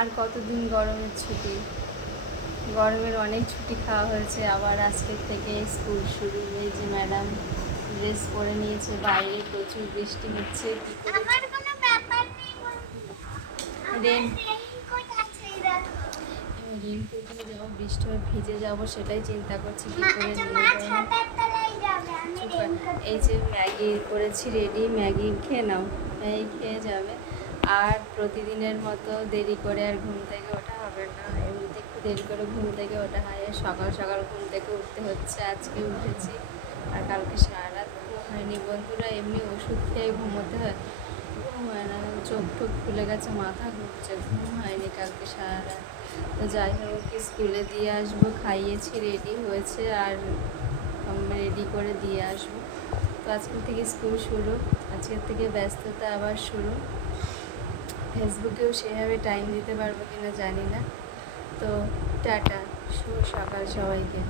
আর কতদিন গরমের ছুটি, গরমের অনেক ছুটি খাওয়া হয়েছে, আবার আজকের থেকে স্কুল শুরু। এই যে ম্যাডাম ড্রেস পরে নিয়েছে, বাইরে প্রচুর বৃষ্টি হচ্ছে। রেনকোট নিয়ে যাবো, বৃষ্টি হয়ে ভিজে যাবো, সেটাই চিন্তা করছি কি করে নিয়ে যাবো। এই যে ম্যাগি করেছি রেডি, ম্যাগি খেয়ে নাও, ম্যাগি খেয়ে যাবে। আর প্রতিদিনের মতো দেরি করে আর ঘুম থেকে ওঠা হবে না, এমনিতে একটু দেরি করে ঘুম থেকে ওঠা হয়। সকাল সকাল ঘুম থেকে উঠতে হচ্ছে, আজকে উঠেছি। আর কালকে সারা রাত ঘুম হয়নি বন্ধুরা, এমনি ওষুধ খেয়ে ঘুমোতে হয়, ঘুম হয় না, চোখ টোক খুলে গেছে, মাথা ঘুরছে, ঘুম হয়নি কালকে সারা রাত। তো যাই হোক, স্কুলে দিয়ে আসবো, খাইয়েছি, রেডি হয়েছে, আর রেডি করে দিয়ে আসবো। তো আজকের থেকে স্কুল শুরু, আজকের থেকে ব্যস্ততা আবার শুরু। ফেসবুকেও সেভাবে টাইম দিতে পারবো কিনা জানি না। তো টাটা, শুভ সকাল সবাইকে।